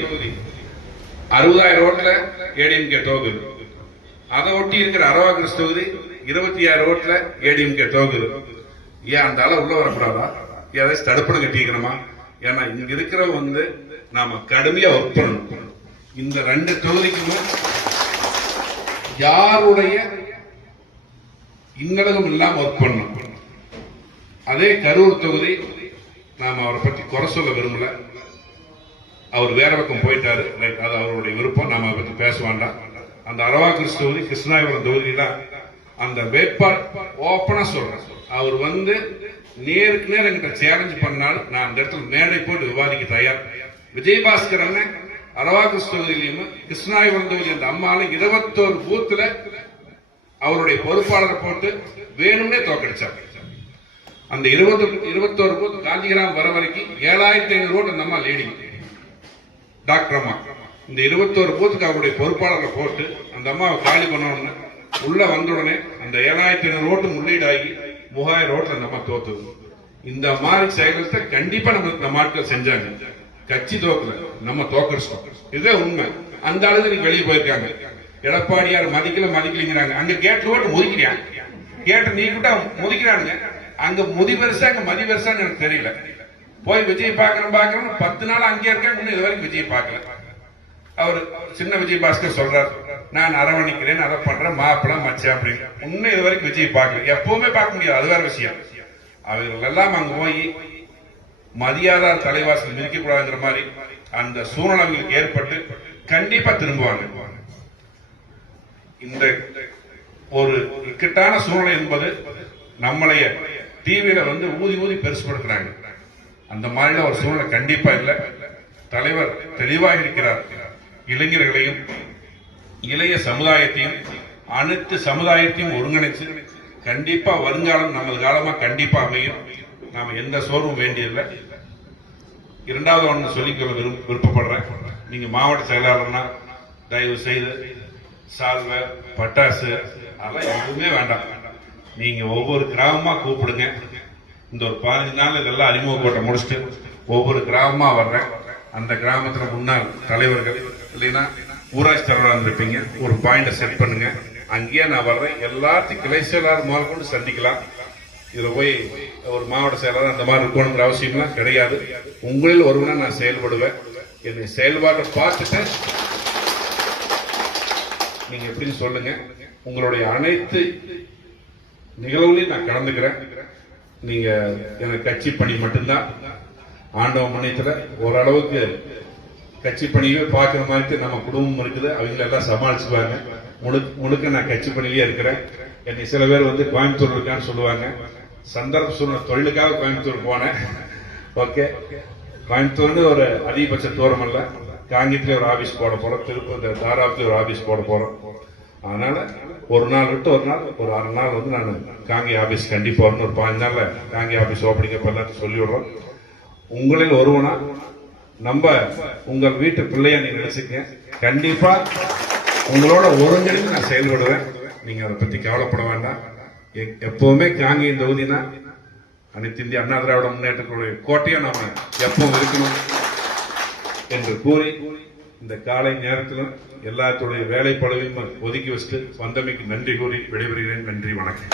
60,000 ஓட்டுல ஏடிஎம்கே தோகுது. அதை ஒட்டி இருக்கிற அரவா கிறிஸ்து தொகுதி 26 ஓட்டுல ஏடிஎம்கே தோகுது. ஏன் அந்த அளவு உள்ள வரக்கூடாதா? ஏதாச்சும் தடுப்பணம் கட்டிக்கணுமா? ஏன்னா இங்க இருக்கிற நாம கடுமையா ஒர்க் பண்ணணும். இந்த 2 தொகுதிக்கும் யாருடைய இன்னலகம் இல்லாம ஒர்க் பண்ணணும். அதே கரூர் தொகுதி நாம அவரை பத்தி குறை சொல்ல விரும்பல. அவர் வேற பக்கம் போயிட்டாரு, அது அவருடைய விருப்பம், நாம அதை பத்தி பேச வேண்டாம். அந்த அரவா கிறிஸ்து தொகுதி கிருஷ்ணாபுரம் தொகுதியில அந்த வேட்பாளர் ஓப்பனா சொல்றேன், அவர் நேருக்கு நேர் என்கிட்ட சேலஞ்ச் பண்ணாலும் நான் அந்த இடத்துல மேடை போட்டு விவாதிக்க தயார். விஜயபாஸ்கர் அண்ணன் அரவா கிறிஸ்து தொகுதியிலும் கிருஷ்ணாபுரம் தொகுதி அந்த அம்மால 21 பூத்துல அவருடைய பொறுப்பாளரை போட்டு வேணும்னே தோக்கடிச்சார். அந்த 21 பூத் காந்திகிராம் வர வரைக்கும் 7,500 ஓட்டு அந்த அம்மா லீடிங். டாக்டர் அம்மா இந்த 21 பூத்துக்கு அவருடைய பொறுப்பாளரை போட்டு அந்த அம்மாவை காலி பண்ண உள்ள வந்த உடனே அந்த 7,500 ஓட்டு முன்னீடாகி 3,000 ஓட்டு அந்த அம்மா தோத்துது. இந்த மாதிரி செயல்களை கண்டிப்பா நம்ம ஆட்கள் செஞ்சாங்க. கட்சி தோக்கல, நம்ம தோக்கடிச்சோம். இதுதான் உண்மை. அந்த அளவுக்கு நீங்க வெளியே போயிருக்காங்க. எடப்பாடியார் மதிக்கலைங்கிறாங்க. அங்க கேட்டு ஓட்டு முதிக்கிறாங்க, கேட்டு நீ கூட முதிக்கிறானுங்க. அங்க முதி பெருசா அங்க மதி பெருசான்னு எனக்கு தெரியல. போய் விஜய் பாக்குறோம் 10 நாள் அங்கே இருக்கேன், இது வரைக்கும் விஜய் பார்க்கல. அவர் சின்ன விஜயபாஸ்கர் சொல்றாரு, நான் அரவணைக்கிறேன், அதை பண்றேன், மாப்பிள்ள மச்சா அப்படின்னு. இன்னும் இது வரைக்கும் விஜய் பார்க்கல. எப்பவுமே பார்க்க முடியாது, அது வேற விஷயம். அவர்கள் எல்லாம் அங்க போய் மதியாத தலைவாசல் மிதிக்க கூடாதுங்கிற மாதிரி அந்த சூழ்நிலைகளுக்கு ஏற்பட்டு கண்டிப்பா திரும்புவாங்க. இந்த ஒரு இக்கட்டான சூழ்நிலை என்பது நம்மளைய டிவியில ஊதி பெருசுபடுத்துறாங்க. அந்த மாதிரி ஒரு சூழ்நிலை கண்டிப்பா இல்லை. தலைவர் தெளிவாக இருக்கிறார். இளைஞர்களையும் இளைய சமுதாயத்தையும் அனைத்து சமுதாயத்தையும் ஒருங்கிணைச்சு கண்டிப்பா வருங்காலம் நமது காலமா கண்டிப்பா அமையும். நாம எந்த சோர்வும் வேண்டியதில்லை. இரண்டாவது ஒன்று சொல்லிக்கொள்ள விருப்பப்படுறேன். நீங்க மாவட்ட செயலாளர்னா தயவு செய்து சால்வை பட்டாசு அதெல்லாம் எதுவுமே வேண்டாம். நீங்க ஒவ்வொரு கிராமமா கூப்பிடுங்க. இந்த ஒரு 15 நாள் இதெல்லாம் அறிமுக கூட்டம் முடிச்சுட்டு ஒவ்வொரு கிராமமா வர்றேன். அந்த கிராமத்துல முன்னாள் தலைவர்கள் இல்லைன்னா ஊராட்சி தலைவராக இருப்பீங்க, ஒரு பாயிண்ட செட் பண்ணுங்க. அங்கேயே நான் வர்றேன். எல்லாத்தையும் கிளை செயலாளர் முதல் கொண்டு சந்திக்கலாம். இதுல போய் ஒரு மாவட்ட செயலாளர் அந்த மாதிரி இருக்கணுங்கிற அவசியம்லாம் கிடையாது. உங்களில் ஒருவனா நான் செயல்படுவேன். என்னை செயல்பாட்டை பார்த்துட்டு நீங்க எப்படின்னு சொல்லுங்க. உங்களுடைய அனைத்து நிகழ்வுகளையும் நான் கலந்துக்கிறேன். நீங்க எனக்கு கட்சி பணி மட்டும்தான். ஆண்டவ மணியத்துல ஓரளவுக்கு கட்சி பணியே பார்க்கிற மாதிரி நம்ம குடும்பம் இருக்குது. அவங்க எல்லாம் சமாளிச்சுக்குவாங்க. முழுக்க நான் கட்சி பணியிலே இருக்கிறேன். என்னை சில பேர் கோயம்புத்தூர் இருக்கான்னு சொல்லுவாங்க. சந்தர்ப்ப சூழ்நிலை தொழிலுக்காக கோயம்புத்தூர் போனேன். ஓகே, கோயம்புத்தூர்னு ஒரு அதிகபட்ச தூரம் அல்ல. காங்கியத்திலே ஒரு ஆபீஸ் போட போறோம், திருப்பூர் தாராபுரத்துல ஒரு ஆபீஸ் போட போறோம். அதனால ஒரு நாள் விட்டு ஒரு நாள் ஒரு 6 நாள் நான் காங்கி ஆபீஸ் கண்டிப்பா வரணும். ஒரு 15 நாள்ல காங்கி ஆபீஸ் ஓப்பனிங் எல்லாத்தையும் சொல்லி விடுறோம். உங்களில் ஒருவனா நம்ம உங்கள் வீட்டு பிள்ளைய நீங்க நினைச்சுக்க. கண்டிப்பா உங்களோட ஒருங்கிணைந்து நான் செயல்படுவேன். நீங்க அதை பத்தி கவலைப்பட வேண்டாம். எப்பவுமே காங்கி தொகுதினா அனைத்து இந்திய அண்ணா திராவிட முன்னேற்றத்துடைய கோட்டையா நாம எப்பவும் இருக்கணும் என்று கூறி இந்த காலை நேரத்திலும் எல்லாத்துடைய வேலை பழுவையும் ஒதுக்கி வச்சுட்டு வந்தமைக்கு நன்றி கூறி விடைபெறுகிறேன். நன்றி, வணக்கம்.